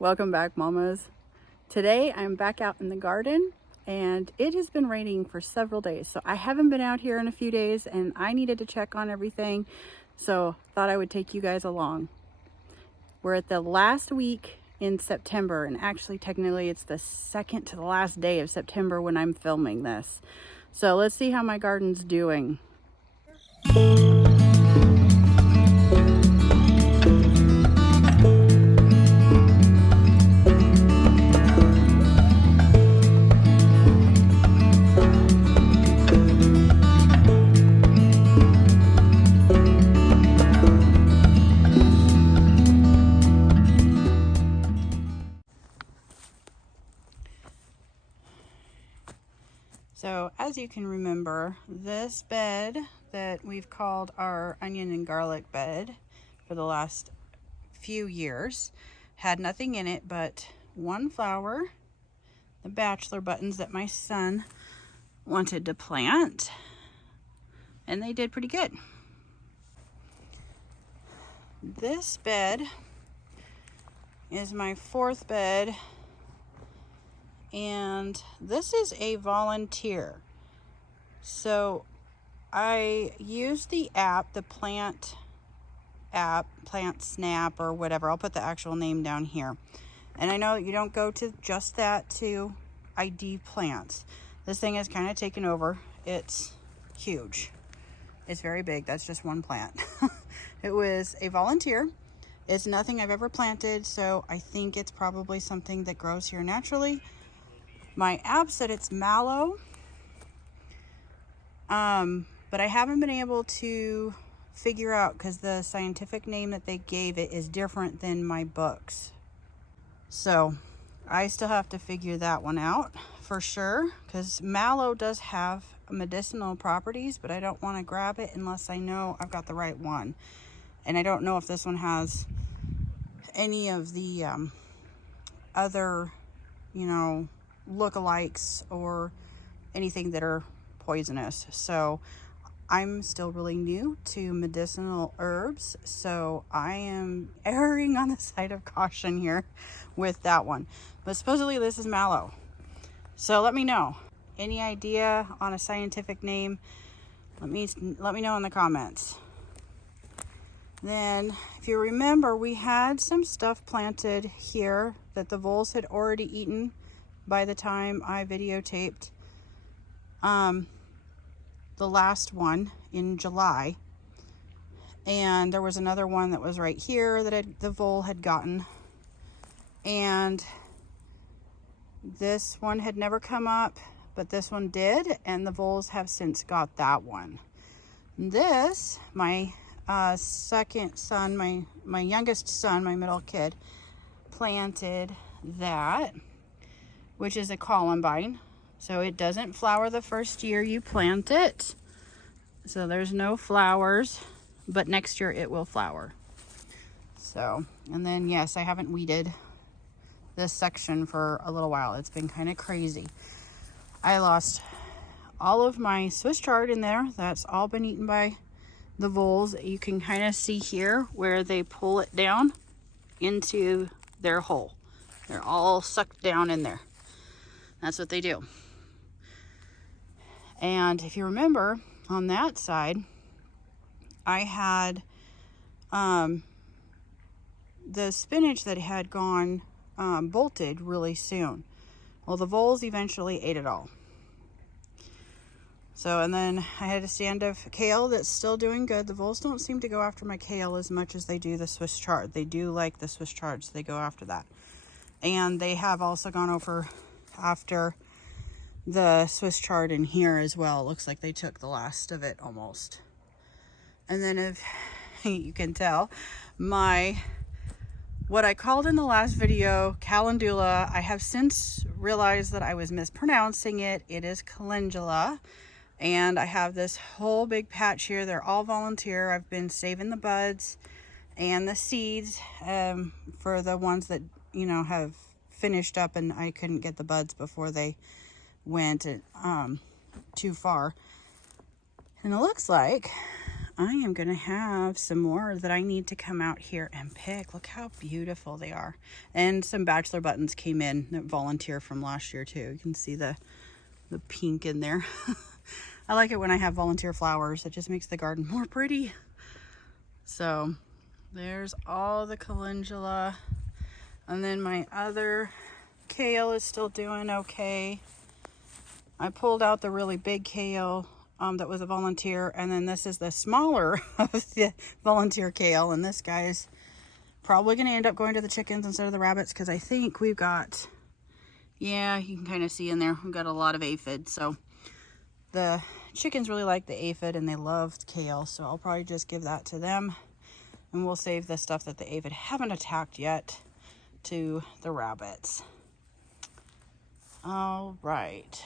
Welcome back, mamas. Today I'm back out in the garden and it has been raining for several days. So I haven't been out here in a few days and I needed to check on everything. So thought I would take you guys along. We're at the last week in September, and actually technically it's the second to the last day of September when I'm filming this. So let's see how my garden's doing. So as you can remember, this bed that we've called our onion and garlic bed for the last few years had nothing in it but one flower, the bachelor buttons that my son wanted to plant, and they did pretty good. This bed is my fourth bed, and this is a volunteer. So I use the app, the Plant Snap or whatever. I'll put the actual name down here. And I know you don't go to just that to ID plants. This thing has kind of taken over. It's huge. It's very big. That's just one plant. It was a volunteer. It's nothing I've ever planted, so I think it's probably something that grows here naturally. My app said it's mallow, but I haven't been able to figure out because the scientific name that they gave it is different than my books. So I still have to figure that one out for sure, because mallow does have medicinal properties, but I don't want to grab it unless I know I've got the right one. And I don't know if this one has any of the other, lookalikes or anything that are poisonous. So I'm still really new to medicinal herbs, so I am erring on the side of caution here with that one. But supposedly this is mallow. So let me know. Any idea on a scientific name? Let me know in the comments. Then, if you remember, we had some stuff planted here that the voles had already eaten by the time I videotaped the last one in July. And there was another one that was right here that the vole had gotten. And this one had never come up, but this one did, and the voles have since got that one. This, my second son, my youngest son, my middle kid, planted that, which is a columbine. So it doesn't flower the first year you plant it. So there's no flowers, but next year it will flower. So, and then yes, I haven't weeded this section for a little while. It's been kind of crazy. I lost all of my Swiss chard in there. That's all been eaten by the voles. You can kind of see here where they pull it down into their hole. They're all sucked down in there. That's what they do. And if you remember, on that side, I had the spinach that had gone bolted really soon. Well, the voles eventually ate it all. So, and then I had a stand of kale that's still doing good. The voles don't seem to go after my kale as much as they do the Swiss chard. They do like the Swiss chard, so they go after that. And they have also gone over after the Swiss chard in here as well. It looks like they took the last of it almost. And then, if you can tell, what I called in the last video calendula, I have since realized that I was mispronouncing it. It is calendula. And I have this whole big patch here. They're all volunteer. I've been saving the buds and the seeds for the ones that, have finished up and I couldn't get the buds before they went too far. And it looks like I am going to have some more that I need to come out here and pick. Look how beautiful they are. And some bachelor buttons came in that volunteer from last year too. You can see the pink in there. I like it when I have volunteer flowers. It just makes the garden more pretty. So there's all the calendula. And then my other kale is still doing okay. I pulled out the really big kale that was a volunteer, and then this is the smaller of the volunteer kale, and this guy's probably going to end up going to the chickens instead of the rabbits, because I think we've got, yeah, you can kind of see in there, we've got a lot of aphids. So the chickens really like the aphid and they loved kale, so I'll probably just give that to them, and we'll save the stuff that the aphid haven't attacked yet to the rabbits. All right,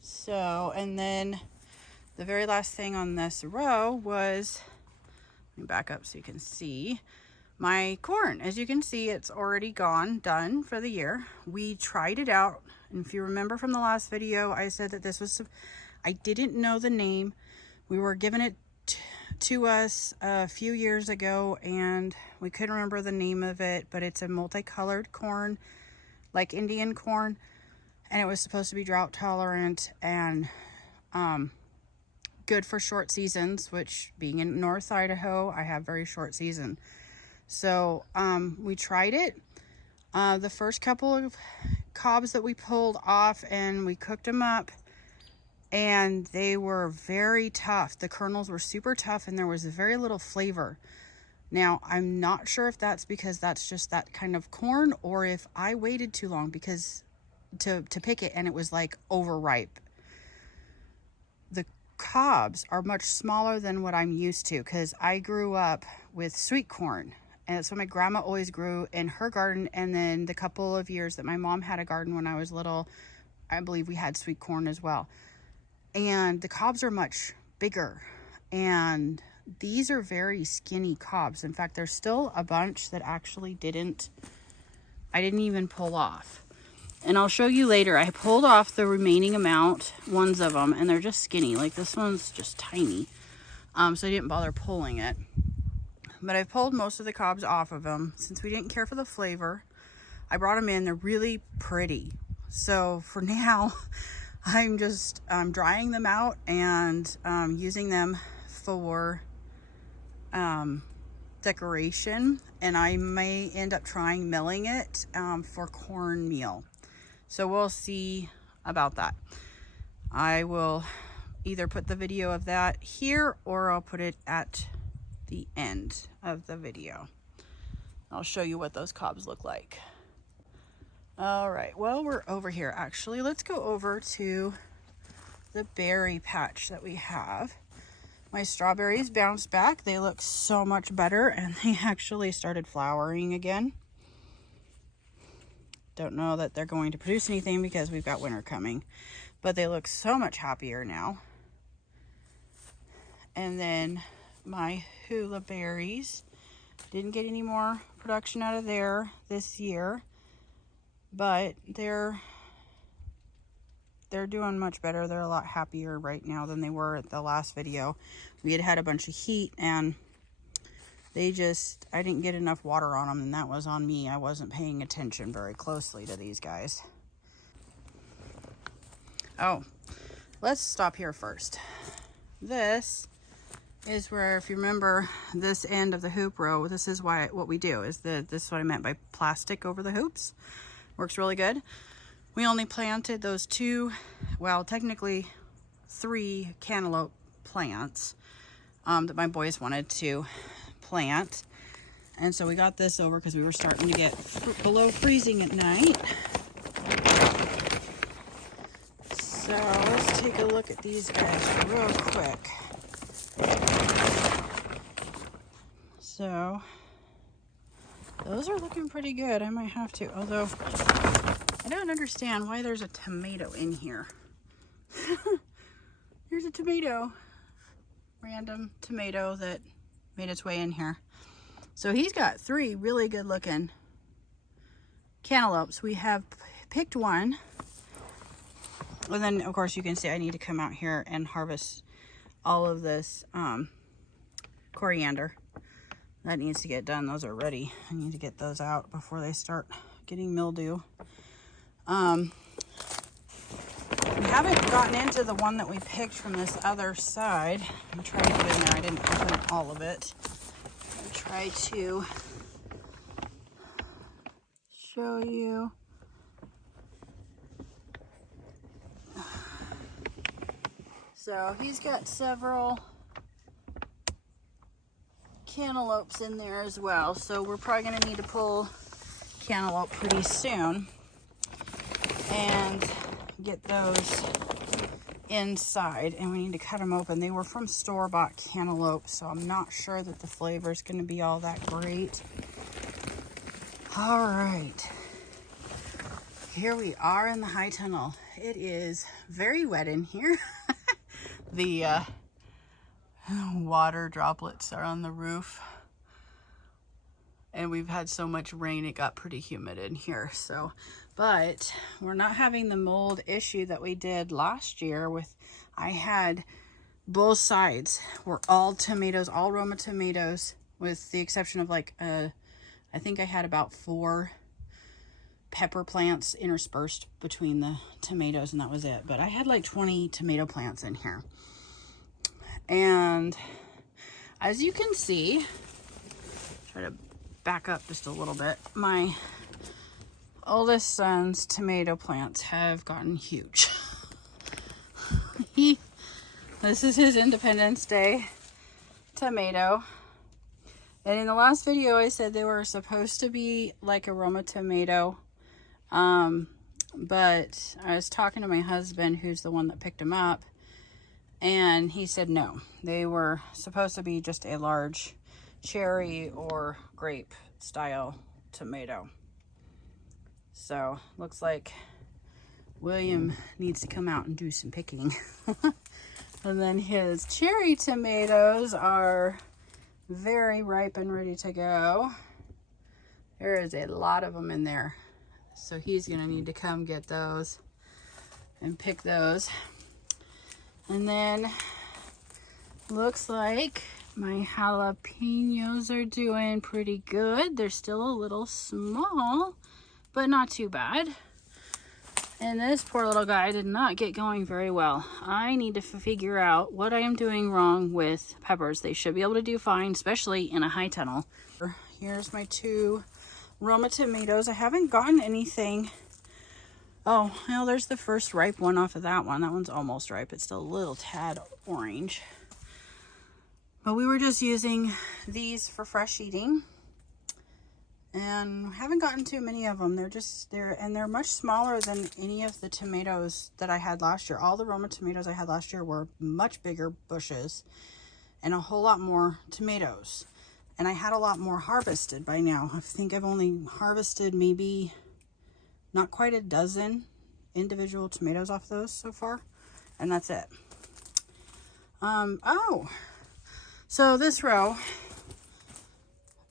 so, and then the very last thing on this row was, let me back up so you can see my corn. As you can see, it's already done for the year. We tried it out, and if you remember from the last video, I said that this was, I didn't know the name. We were given it to us a few years ago, and we couldn't remember the name of it, but it's a multicolored corn, like Indian corn, and it was supposed to be drought tolerant and good for short seasons, which being in North Idaho, I have very short season. So we tried it. The first couple of cobs that we pulled off, and we cooked them up, and they were very tough. The kernels were super tough, and there was very little flavor. Now, I'm not sure if that's because that's just that kind of corn, or if I waited too long because to pick it and it was like overripe. The cobs are much smaller than what I'm used to, because I grew up with sweet corn, and so my grandma always grew in her garden, and then the couple of years that my mom had a garden when I was little, I believe we had sweet corn as well. And the cobs are much bigger, and these are very skinny cobs. In fact, there's still a bunch that actually I didn't even pull off. And I'll show you later. I pulled off the remaining ones of them, and they're just skinny. Like this one's just tiny. So I didn't bother pulling it. But I pulled most of the cobs off of them since we didn't care for the flavor. I brought them in. They're really pretty. So for now, I'm just drying them out and using them for decoration. And I may end up trying milling it for cornmeal. So we'll see about that. I will either put the video of that here, or I'll put it at the end of the video. I'll show you what those cobs look like. All right, well, we're over here actually. Let's go over to the berry patch that we have. My strawberries bounced back. They look so much better, and they actually started flowering again. Don't know that they're going to produce anything because we've got winter coming, but they look so much happier now. And then my hula berries, didn't get any more production out of there this year, but they're doing much better. They're a lot happier right now than they were at the last video. We had a bunch of heat, and I didn't get enough water on them, and that was on me. I wasn't paying attention very closely to these guys. Oh, let's stop here first. This is where, if you remember this end of the hoop row, this is what we do, this is what I meant by plastic over the hoops. Works really good. We only planted those technically 3 cantaloupe plants that my boys wanted to plant. And so we got this over because we were starting to get below freezing at night. So let's take a look at these guys real quick. So those are looking pretty good. I might have to, although I don't understand why there's a tomato in here. Here's a tomato, random tomato that made its way in here. So he's got 3 really good looking cantaloupes. We have picked one, and then of course you can see I need to come out here and harvest all of this coriander. That needs to get done. Those are ready. I need to get those out before they start getting mildew. We haven't gotten into the one that we picked from this other side. I'm trying to get in there. I didn't open all of it. I'll try to show you. So he's got several cantaloupes in there as well. So we're probably going to need to pull cantaloupe pretty soon and get those inside. And we need to cut them open. They were from store-bought cantaloupe, so I'm not sure that the flavor is going to be all that great. All right. Here we are in the high tunnel. It is very wet in here. The water droplets are on the roof, and we've had so much rain it got pretty humid in here. So, but we're not having the mold issue that we did last year. I had both sides were all tomatoes, all Roma tomatoes, with the exception of like I think I had about 4 pepper plants interspersed between the tomatoes, and that was it. But I had like 20 tomato plants in here. And as you can see, try to back up just a little bit, my oldest son's tomato plants have gotten huge. This is his Independence Day tomato. And in the last video, I said they were supposed to be like a Roma tomato. But I was talking to my husband, who's the one that picked them up, and he said no, they were supposed to be just a large cherry or grape style tomato. So looks like William needs to come out and do some picking. And then his cherry tomatoes are very ripe and ready to go. There is a lot of them in there. So he's gonna need to come get those and pick those. And then looks like my jalapenos are doing pretty good. They're still a little small, but not too bad. And this poor little guy did not get going very well. I need to figure out what I am doing wrong with peppers. They should be able to do fine, especially in a high tunnel. Here's my 2 Roma tomatoes. I haven't gotten anything. Oh, well, there's the first ripe one off of that one. That one's almost ripe. It's still a little tad orange. But we were just using these for fresh eating. And haven't gotten too many of them. They're much smaller than any of the tomatoes that I had last year. All the Roma tomatoes I had last year were much bigger bushes and a whole lot more tomatoes. And I had a lot more harvested by now. I think I've only harvested maybe not quite a dozen individual tomatoes off those so far. And that's it. So this row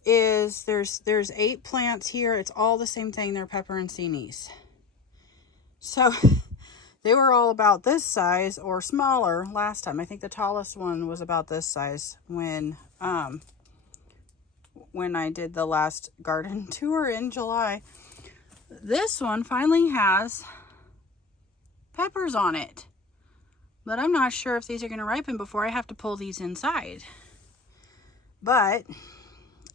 is, there's 8 plants here. It's all the same thing. They're pepper and cenis. So they were all about this size or smaller last time. I think the tallest one was about this size when I did the last garden tour in July. This one finally has peppers on it, but I'm not sure if these are going to ripen before I have to pull these inside. But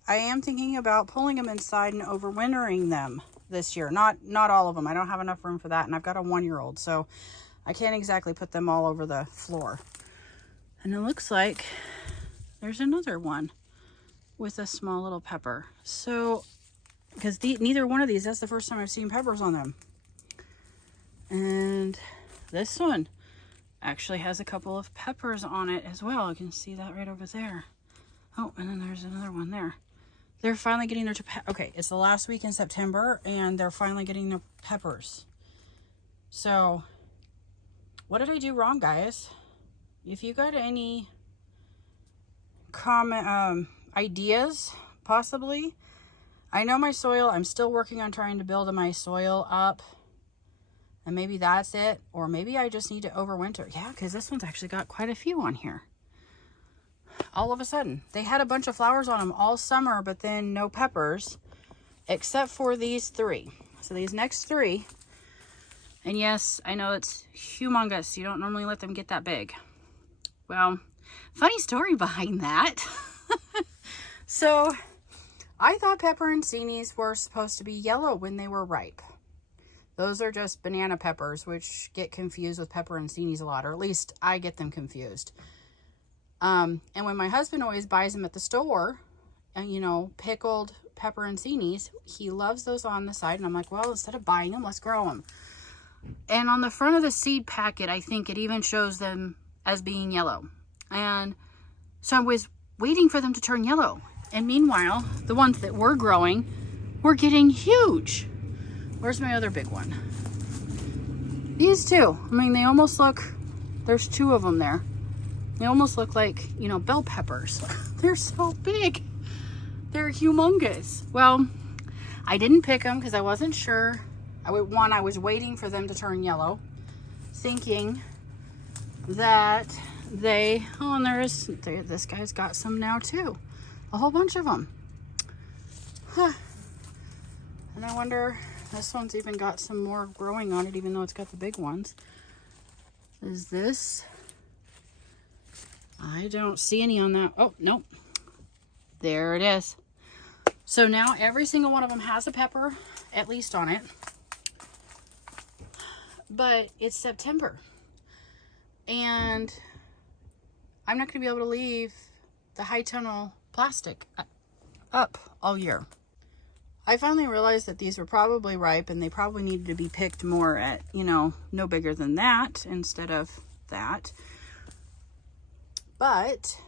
I am thinking about pulling them inside and overwintering them this year. Not all of them. I don't have enough room for that, and I've got a 1-year-old, so I can't exactly put them all over the floor. And it looks like there's another one with a small little pepper. So, because neither one of these, that's the first time I've seen peppers on them. And this one actually has a couple of peppers on it as well. You can see that right over there. Oh, and then there's another one there. They're finally getting their, okay, it's the last week in September, and they're finally getting their peppers. So, what did I do wrong, guys? If you got any comment, ideas, possibly. I know my soil, I'm still working on trying to build my soil up. And maybe that's it. Or maybe I just need to overwinter. Yeah, because this one's actually got quite a few on here. all of a sudden. They had a bunch of flowers on them all summer, but then no peppers, except for these 3. So these next 3, and yes, I know it's humongous. You don't normally let them get that big. Well, funny story behind that. So I thought pepperoncinis were supposed to be yellow when they were ripe. Those are just banana peppers, which get confused with pepperoncinis a lot, or at least I get them confused. And when my husband always buys them at the store, and you know, pickled pepperoncinis, he loves those on the side. And I'm like, well, instead of buying them, let's grow them. And on the front of the seed packet, I think it even shows them as being yellow. And so I was waiting for them to turn yellow. And meanwhile, the ones that were growing were getting huge. Where's my other big one? These 2. I mean, they almost look, there's 2 of them there. They almost look like, you know, bell peppers. They're so big. They're humongous. Well, I didn't pick them because I wasn't sure. I was waiting for them to turn yellow, thinking that they, oh, and this guy's got some now too. A whole bunch of them. Huh. And I wonder, this one's even got some more growing on it, even though it's got the big ones. Is this? I don't see any on that. Oh, nope. There it is. So now every single one of them has a pepper, at least on it. But it's September. And I'm not going to be able to leave the high tunnel plastic up all year. I finally realized that these were probably ripe and they probably needed to be picked more at, you know, no bigger than that instead of that. But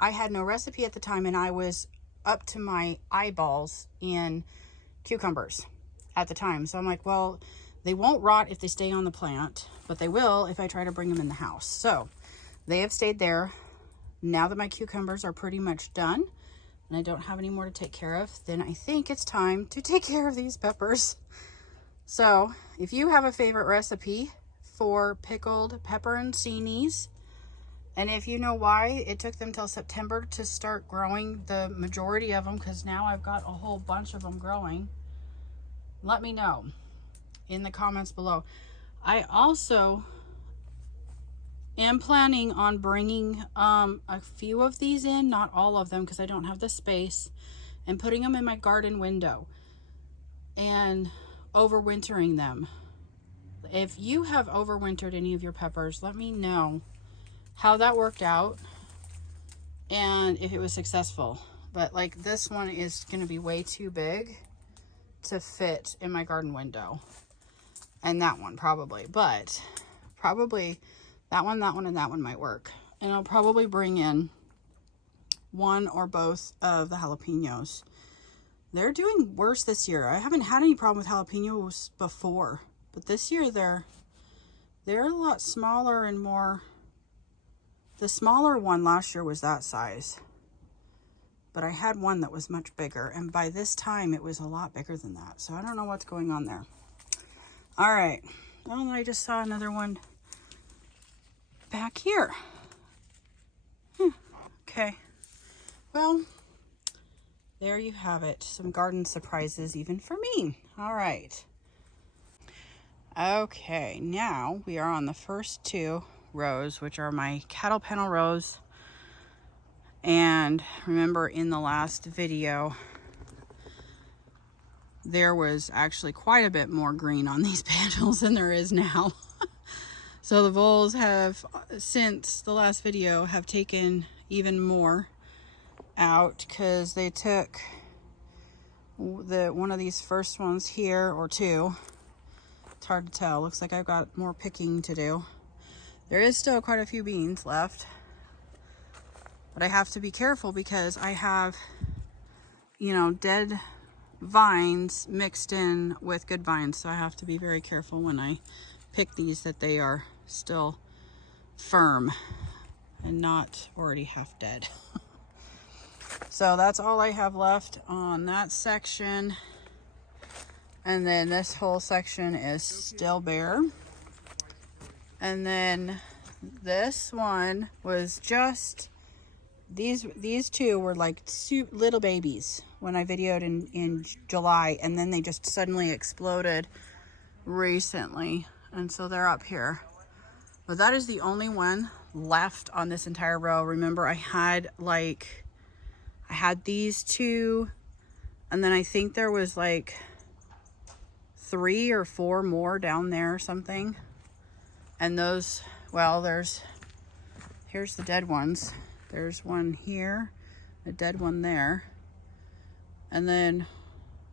I had no recipe at the time and I was up to my eyeballs in cucumbers at the time. So I'm like, well, they won't rot if they stay on the plant, but they will if I try to bring them in the house. So they have stayed there. Now that my cucumbers are pretty much done and I don't have any more to take care of, then I think it's time to take care of these peppers. So if you have a favorite recipe for pickled pepperoncinis, and if you know why it took them till September to start growing the majority of them, because now I've got a whole bunch of them growing, let me know in the comments below. I also am planning on bringing a few of these in, not all of them because I don't have the space, and putting them in my garden window and overwintering them. If you have overwintered any of your peppers, let me know how that worked out and if it was successful. But like this one is going to be way too big to fit in my garden window, and that one probably, but probably that one, and that one might work. And I'll probably bring in one or both of the jalapenos. They're doing worse this year. I haven't had any problem with jalapenos before, but this year they're a lot smaller and more. The smaller one last year was that size, but I had one that was much bigger, and by this time it was a lot bigger than that. So I don't know what's going on there. All right. Oh, I just saw another one back here. Okay. Well, there you have it. Some garden surprises even for me. All right. Okay, now we are on the first 2 rows, which are my cattle panel rows. And remember in the last video, there was actually quite a bit more green on these panels than there is now. So the voles have, since the last video, have taken even more out because they took one of these first ones here, or 2. It's hard to tell. Looks like I've got more picking to do. There is still quite a few beans left, but I have to be careful because I have, you know, dead vines mixed in with good vines. So I have to be very careful when I pick these that they are still firm and not already half dead. So that's all I have left on that section. And then this whole section is still bare. And then this one was just these two were like little babies when I videoed in July, and then they just suddenly exploded recently, and so they're up here. But that is the only one left on this entire row. Remember, I had these two, and then I think there was like 3 or 4 more down there or something. And those, well, here's the dead ones. There's one here, a dead one there. And then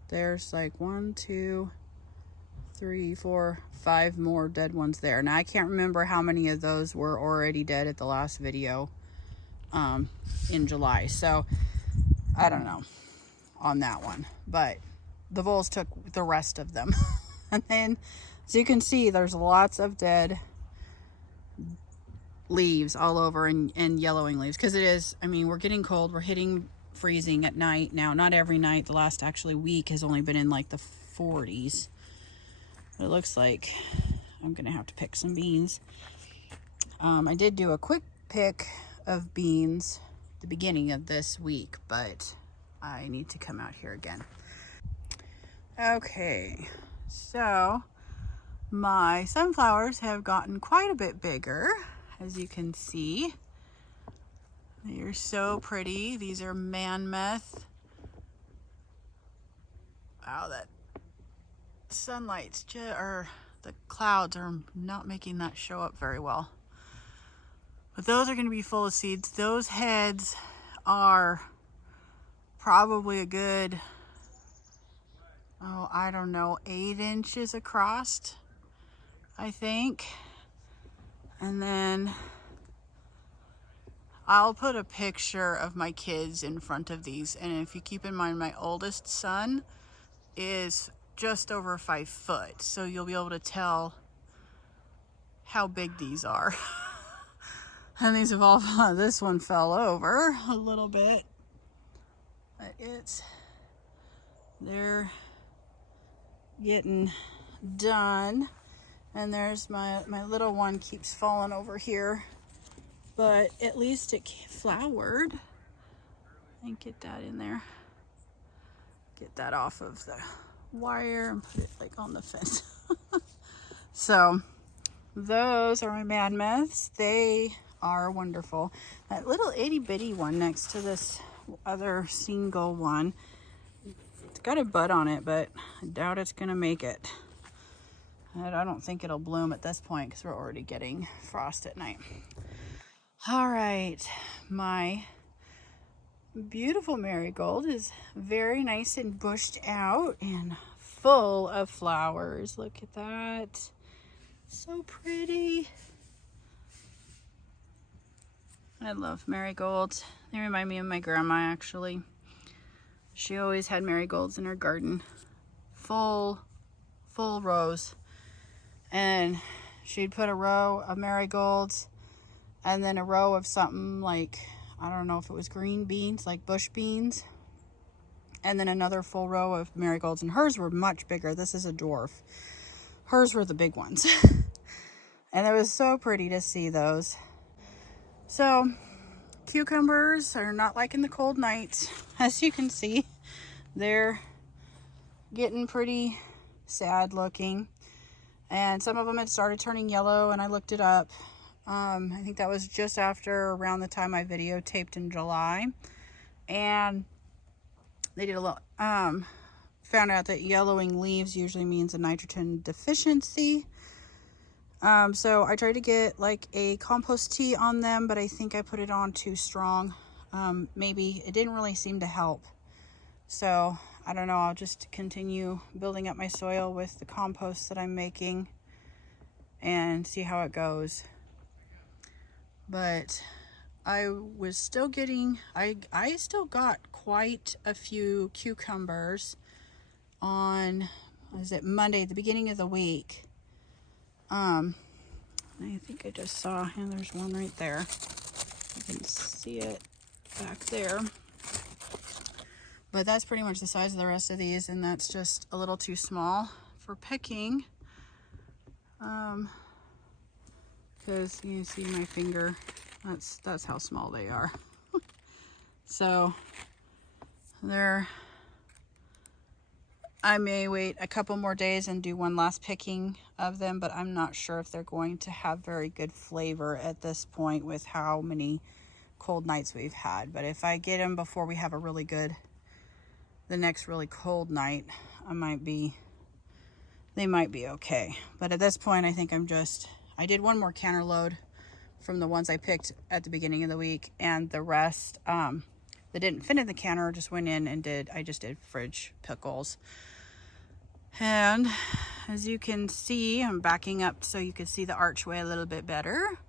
there's like 1, 2, 3, 4, 5 more dead ones there. Now I can't remember how many of those were already dead at the last video in July. So I don't know on that one, but the voles took the rest of them. And then, as you can see, there's lots of dead leaves all over, and yellowing leaves, because it is, I mean, we're getting cold. We're hitting freezing at night now. Not every night. The last actually week has only been in like the 40s. But it looks like I'm gonna have to pick some beans. I did do a quick pick of beans the beginning of this week, but I need to come out here again. Okay, so my sunflowers have gotten quite a bit bigger, as you can see. They're so pretty. These are mammoth. Wow, that sunlight's or the clouds are not making that show up very well. But those are going to be full of seeds. Those heads are probably a good, oh, I don't know, 8 inches across, I think. And then I'll put a picture of my kids in front of these. And if you keep in mind, my oldest son is just over 5 foot. So you'll be able to tell how big these are. And these have all, this one fell over a little bit. But they're getting done. And there's my little one keeps falling over here, but at least it flowered. And get that in there. Get that off of the wire and put it like on the fence. So those are my mammoths. They are wonderful. That little itty bitty one next to this other single one, it's got a bud on it, but I doubt it's gonna make it. And I don't think it'll bloom at this point because we're already getting frost at night. All right, my beautiful marigold is very nice and bushed out and full of flowers. Look at that. So pretty. I love marigolds. They remind me of my grandma, actually. She always had marigolds in her garden. Full rows. And she'd put a row of marigolds and then a row of something like, I don't know if it was green beans, like bush beans. And then another full row of marigolds. And hers were much bigger. This is a dwarf. Hers were the big ones. And it was so pretty to see those. So, cucumbers are not liking the cold nights. As you can see, they're getting pretty sad looking. And some of them had started turning yellow, and I looked it up. I think that was just around the time I videotaped in July. And they did a little, found out that yellowing leaves usually means a nitrogen deficiency. So I tried to get like a compost tea on them, but I think I put it on too strong. Maybe it didn't really seem to help. So I don't know, I'll just continue building up my soil with the compost that I'm making and see how it goes. But I was still getting, I still got quite a few cucumbers on, was it Monday, the beginning of the week. I think I just saw, and there's one right there. You can see it back there. But that's pretty much the size of the rest of these, and that's just a little too small for picking. Because you can see my finger, that's how small they are. So there, I may wait a couple more days and do one last picking of them, but I'm not sure if they're going to have very good flavor at this point with how many cold nights we've had. But if I get them before we have a really good, the next really cold night, they might be okay. But at this point, I think I did one more canner load from the ones I picked at the beginning of the week, and the rest that didn't fit in the canner just went in and I just did fridge pickles. And as you can see, I'm backing up so you can see the archway a little bit better.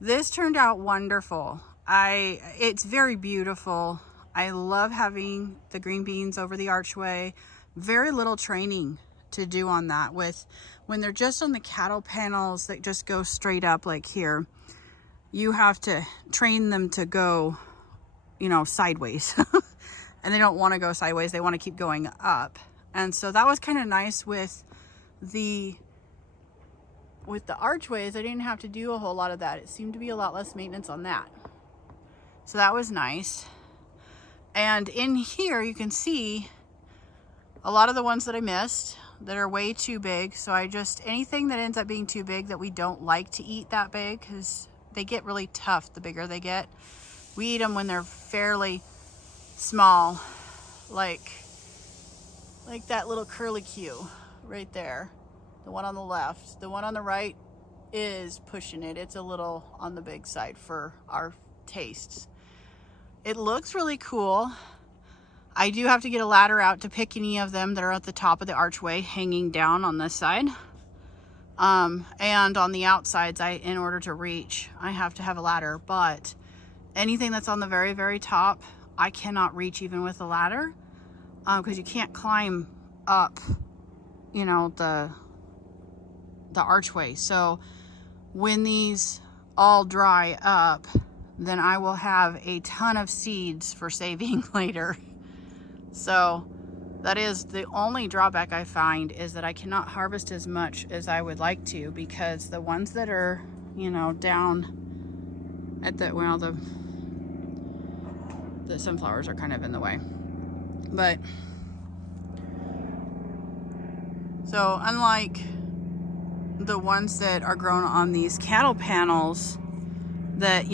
This turned out wonderful. It's very beautiful. I love having the green beans over the archway. Very little training to do on that. When they're just on the cattle panels that just go straight up like here, you have to train them to go, sideways. And they don't want to go sideways. They want to keep going up. And so that was kind of nice with the archways. I didn't have to do a whole lot of that. It seemed to be a lot less maintenance on that. So that was nice. And in here you can see a lot of the ones that I missed that are way too big. So anything that ends up being too big that we don't like to eat that big, because they get really tough the bigger they get. We eat them when they're fairly small, like that little curlicue right there. The one on the left. The one on the right is pushing it. It's a little on the big side for our tastes. It looks really cool. I do have to get a ladder out to pick any of them that are at the top of the archway hanging down on this side. And on the outsides, in order to reach, I have to have a ladder. But anything that's on the very, very top, I cannot reach even with a ladder, because you can't climb up, the archway. So when these all dry up, then I will have a ton of seeds for saving later. So that is the only drawback I find, is that I cannot harvest as much as I would like to, because the ones that are, down at the sunflowers are kind of in the way. But so unlike the ones that are grown on these cattle panels that,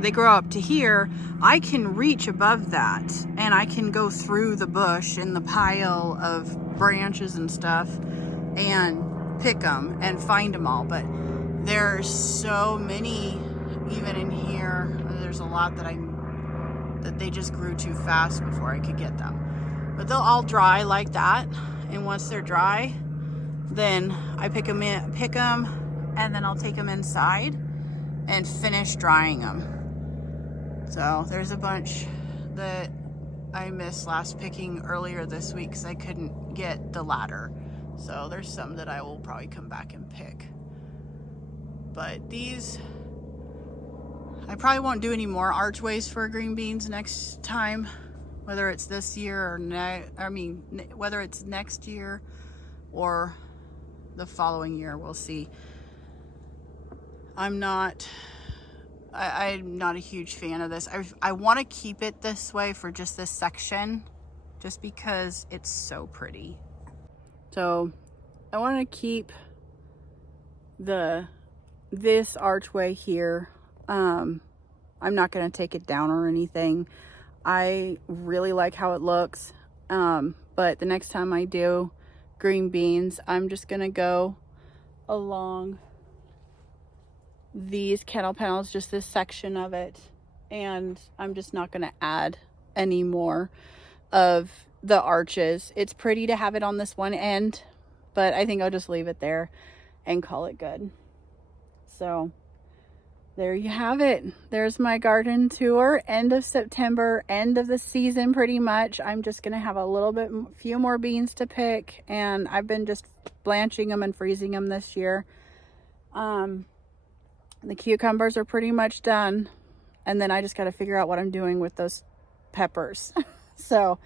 they grow up to here, I can reach above that and I can go through the bush and the pile of branches and stuff and pick them and find them all. But there's so many, even in here, there's a lot that they just grew too fast before I could get them. But they'll all dry like that, and once they're dry, then I pick them, and then I'll take them inside and finish drying them. So there's a bunch that I missed last picking earlier this week because I couldn't get the ladder. So there's some that I will probably come back and pick. But these, I probably won't do any more archways for green beans next time, whether it's this year or whether it's next year or the following year. We'll see. I'm not a huge fan of this. I want to keep it this way for just this section, just because it's so pretty. So I want to keep this archway here. I'm not going to take it down or anything. I really like how it looks. But the next time I do green beans, I'm just going to go along these cattle panels, just this section of it, and I'm just not going to add any more of the arches. It's pretty to have it on this one end, but I think I'll just leave it there and call it good. So there you have it. There's my garden tour. End of September, end of the season pretty much. I'm just going to have a few more beans to pick, and I've been just blanching them and freezing them this year. The cucumbers are pretty much done, and then I just got to figure out what I'm doing with those peppers. So,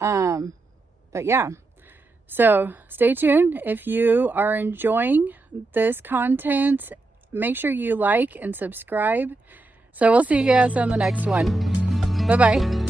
but yeah. So stay tuned. If you are enjoying this content, make sure you like and subscribe. So we'll see you guys on the next one. Bye-bye.